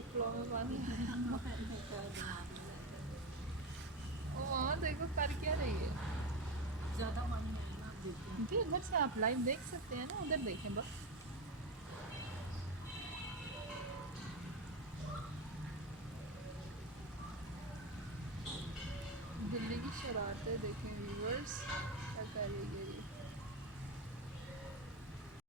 जो फ्लो में पानी ओ वहाँ देखो कर क्या रही है। ज्यादा पानी है ना, आप देखते हैं। जी उधर से आप लाइव देख सकते हैं ना, उधर देखें बस। दिल्ली की शरारतें देखें व्यूवर्स क्या कर रही है ये।